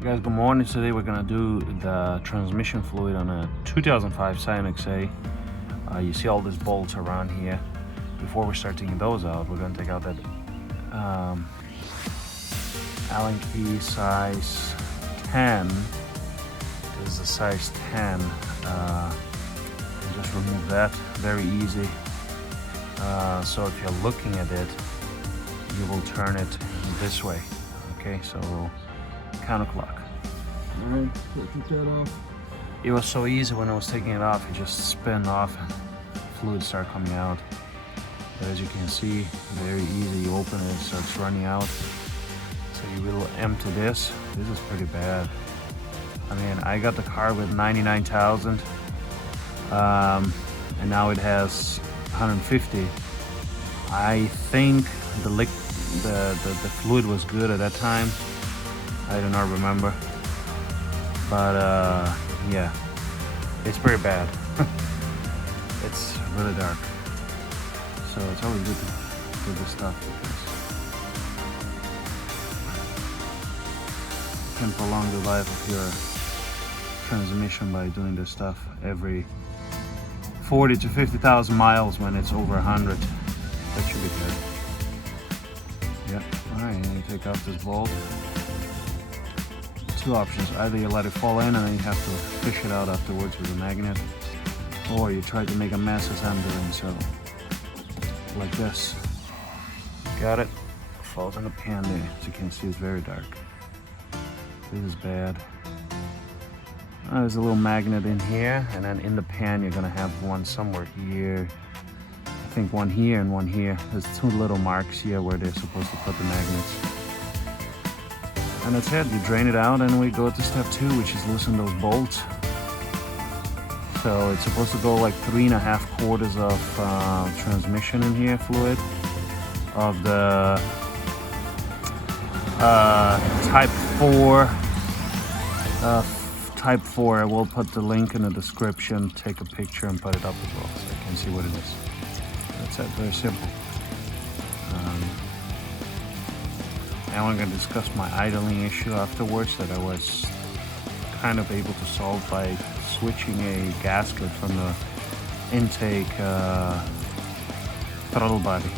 Guys, good morning. Today we're gonna do the transmission fluid on a 2005 Scion XA. You see all these bolts around here. Before we start taking those out, we're gonna take out that Allen key size 10. This is a size 10. Just remove that. Very easy. So if you're looking at it, you will turn it this way. Okay, so counterclock. Alright, take that off. It was so easy when I was taking it off. It just spin off and fluid start coming out. But as you can see, very easy. You open it, it starts running out. So you will empty this. This is pretty bad. I mean, I got the car with 99,000, and now it has 150. I think the fluid was good at that time. I do not remember, but yeah, it's pretty bad. It's really dark, so it's always good to do this stuff because you can prolong the life of your transmission by doing this stuff every 40 to 50,000 miles when it's over 100. That should be good. Yep. Alright, and you take off this bolt. Two options. Either you let it fall in and then you have to fish it out afterwards with a magnet, or you try to make a mess as I'm doing, so like this. Got it? Falls in the pan there. As you can see, it's very dark. This is bad. There's a little magnet in here, and then in the pan you're gonna have one somewhere here. I think one here and one here. There's two little marks here where they're supposed to put the magnets. And that's it. You drain it out, and we go to step 2, which is loosen those bolts. So it's supposed to go like 3.5 quarters of transmission in here, fluid of the type 4. Type 4. I will put the link in the description. Take a picture and put it up as well, so you can see what it is. That's it. Very simple. Now I'm going to discuss my idling issue afterwards that I was kind of able to solve by switching a gasket from the intake throttle body.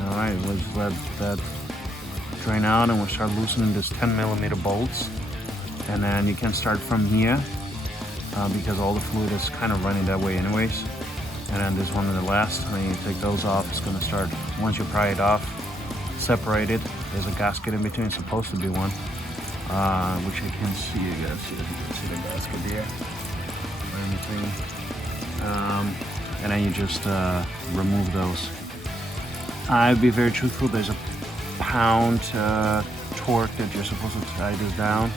Alright, let's let that drain out and we'll start loosening this 10mm bolts. And then you can start from here because all the fluid is kind of running that way anyways. And then this one in the last, and then you take those off. It's going to start, once you pry it off, separate it. There's a gasket in between, it's supposed to be one, which I can see, you guys. You can see the gasket there, right in between. And then you just remove those. I'll be very truthful, there's a pound torque that you're supposed to tie this down.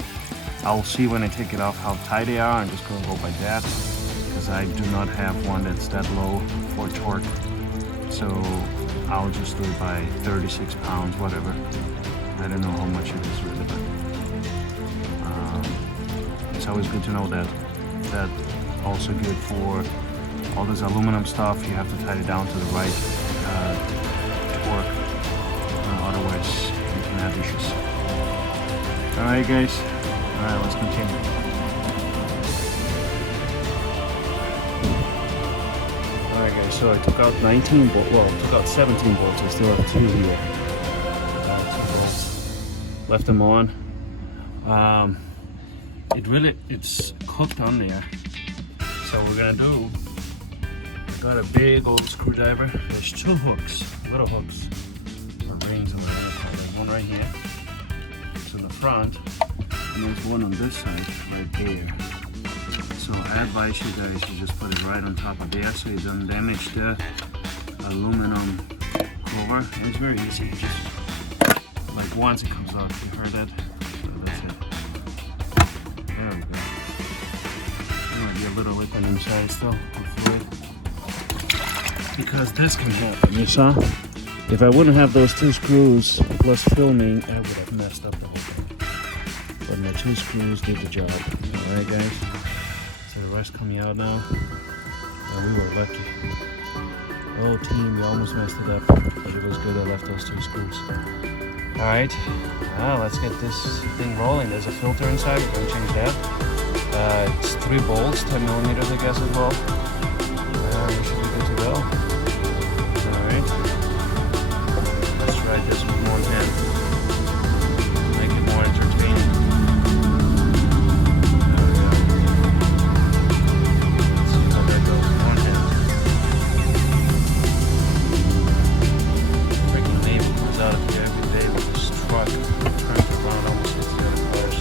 I'll see when I take it off how tight they are. I'm just going to go by that, because I do not have one that's that low for torque. So I'll just do it by 36 pounds, whatever. I don't know how much it is really, but it's always good to know that. That's also good for all this aluminum stuff. You have to tie it down to the right torque, otherwise you can have issues. Alright guys, alright, let's continue. Alright guys, so I took out 19 bolts, well, I took out 17 bolts, I still have 2 here. 2 bolts. Left them on. It's cooked on there. So what we're gonna do, I got a big old screwdriver. There's 2 hooks, little hooks, or rings on the other side. There's one right here, to the front, and there's one on this side, right there. So I advise you guys to just put it right on top of there so you don't damage the aluminum cover. And it's very easy, just like once it comes off, you heard that? So that's it. There we go. There might be a little liquid inside still, hopefully. Because this can happen, you saw? If I wouldn't have those 2 screws plus filming, I would have messed up the whole thing. But my 2 screws did the job. Alright guys? So the rest coming out now. Oh, we were lucky. Oh team, we almost messed it up. But it was good I left those 2 screws. Alright, now let's get this thing rolling. There's a filter inside, we're going to change that. It's 3 bolts, 10 millimeters I guess as well. We should be good to go. Alright, let's try this with one hand. Make it more entertaining. There we go. Let's see how that goes with one hand. Freaking Mabel comes out of here every day with this truck. Turns around, almost hits the other cars.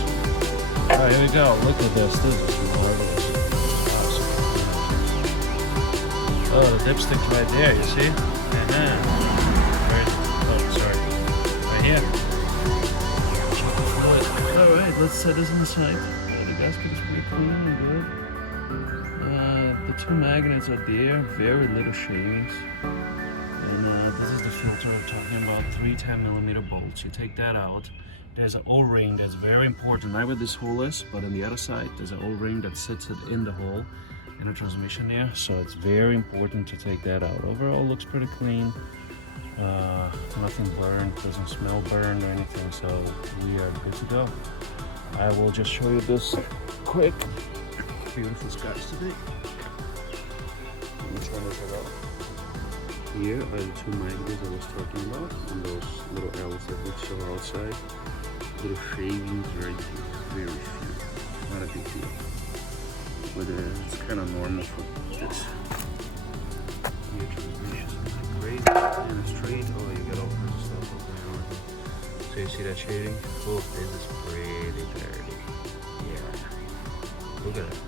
Alright, here we go. Look at this. This is marvelous. Awesome. Oh, the dipstick's right there, you see? Sorry. Right here. Alright, let's set this inside. The gasket is pretty clean and good. The 2 magnets are there, very little shavings. And this is the filter I'm talking about, 3 10mm bolts. You take that out. There's an O-ring that's very important, not where this hole is, but on the other side, there's an O-ring that sits in the hole in the transmission there. So it's very important to take that out. Overall, looks pretty clean. Nothing burned, doesn't smell burned or anything, so we are good to go. I will just show you this quick. Beautiful skies today. Let me turn this out. Here are the 2 magnets I was talking about, and those little L's that we saw outside. Little shavings right here, very few, not a big deal. But it's kind of normal for this. Here, transmission is not great, and straight. Oh, you got all kinds of stuff going on. So you see that shading? Oh, this is pretty dirty. Yeah, look at it.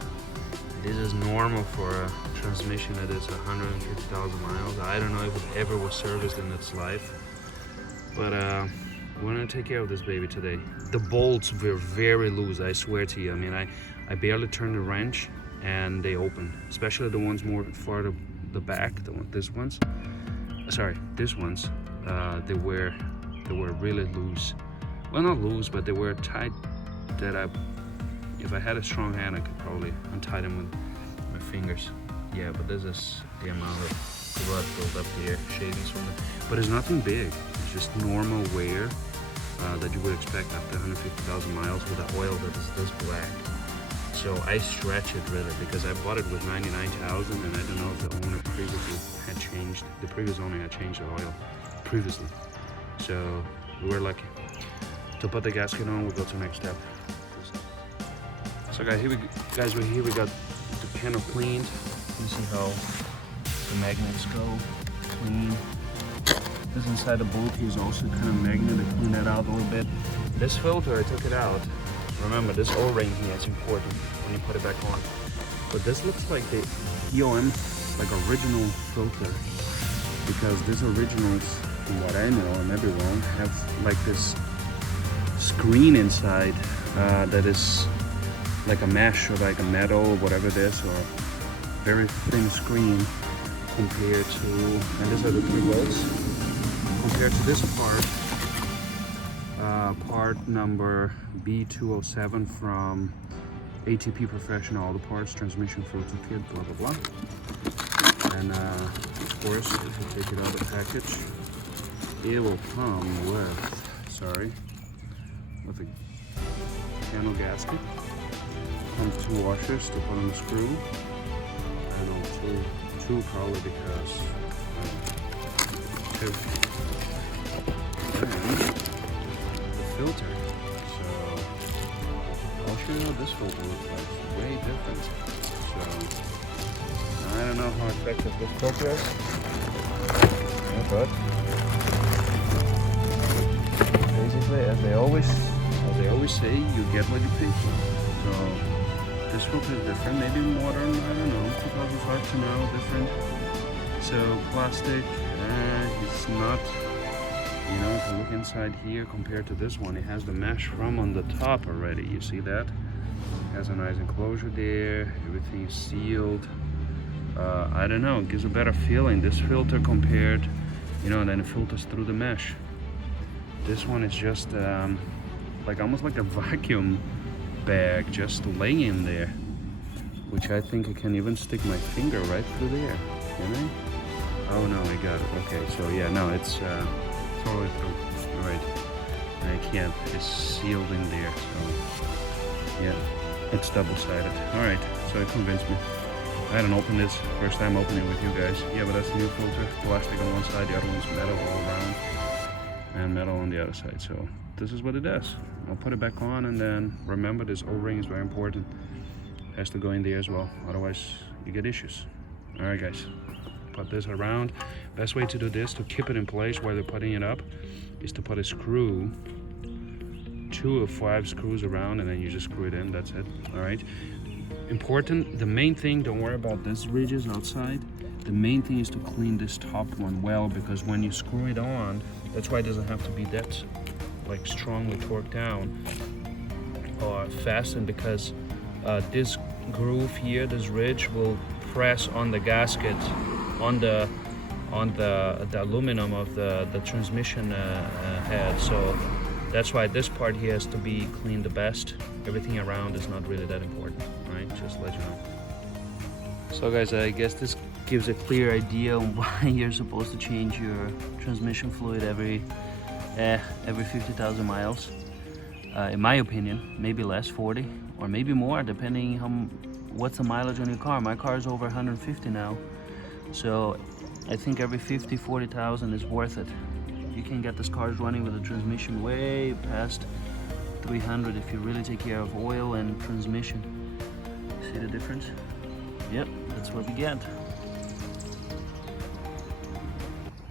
This is normal for a transmission that is 150,000 miles. I don't know if it ever was serviced in its life, but we're gonna take care of this baby today. The bolts were very loose, I swear to you. I mean, I barely turned the wrench and they open, especially the ones more farther the back. These ones, they were really loose. Well, not loose, but they were tight that if I had a strong hand, I could probably untie them with my fingers. Yeah, but this is the amount of blood built up here, shavings from it. But it's nothing big. It's just normal wear that you would expect after 150,000 miles with an oil that is this black. So I stretch it really because I bought it with 99,000, and I don't know if the owner previously had changed. The previous owner had changed the oil previously. So we were lucky. To put the gasket on, we'll go to the next step. So guys, here we got the panel cleaned. You see how the magnets go clean. This inside the bolt is also kind of magnet. I clean that out a little bit. This filter, I took it out. Remember, this O-ring here is important when you put it back on. But this looks like the EOM, like original filter, because this originals, from what I know, I may be wrong, have like this screen inside that is like a mesh or like a metal or whatever it is, or very thin screen compared to, and these are the 3 bolts, compared to this part number B207 from ATP Professional Auto Parts, transmission filter kit, blah blah blah. And of course, if you take it out of the package, it will come with a panel gasket. Comes 2 washers to put on the screw. I don't know, two probably because 2. And the filter. So I'll show you what this filter looks like. It's way different. So I don't know how effective this filter is. Yeah, but basically, as they always say, you get what you pay for. So this filter is different, maybe modern, I don't know, 2005 to now, different. So plastic, it's not, you know, if you look inside here compared to this one, it has the mesh from on the top already, you see that? It has a nice enclosure there, everything is sealed. I don't know, it gives a better feeling, this filter compared, you know, and then it filters through the mesh. This one is just like almost like a vacuum bag just laying there, which I think I can even stick my finger right through there. Can I? Oh no, I got it. Okay, so yeah, no, it's totally through. All right. can't. It's sealed in there. So yeah, it's double-sided. All right, so it convinced me. I hadn't opened this. First time opening with you guys. Yeah, but that's the new filter. Plastic on one side, the other one's metal all around, and metal on the other side. So this is what it does. I'll put it back on, and then remember, this O-ring is very important. It has to go in there as well, otherwise you get issues. All right, guys, put this around. Best way to do this, to keep it in place while you're putting it up, is to put a screw, 2 or 5 screws around, and then you just screw it in. That's it. All right. Important, the main thing, don't worry about this ridges outside. The main thing is to clean this top one well, because when you screw it on, that's why it doesn't have to be that like strongly torqued down or fastened, because this groove here, this ridge, will press on the gasket, on the aluminum of the transmission head. So that's why this part here has to be cleaned the best. Everything around is not really that important, right? Just let you know. So guys, I guess this gives a clear idea on why you're supposed to change your transmission fluid every 50,000 miles. In my opinion, maybe less, 40, or maybe more, depending on what's the mileage on your car. My car is over 150 now, so I think every 40,000 is worth it. You can get this car running with a transmission way past 300 if you really take care of oil and transmission. See the difference? Yep, that's what we get.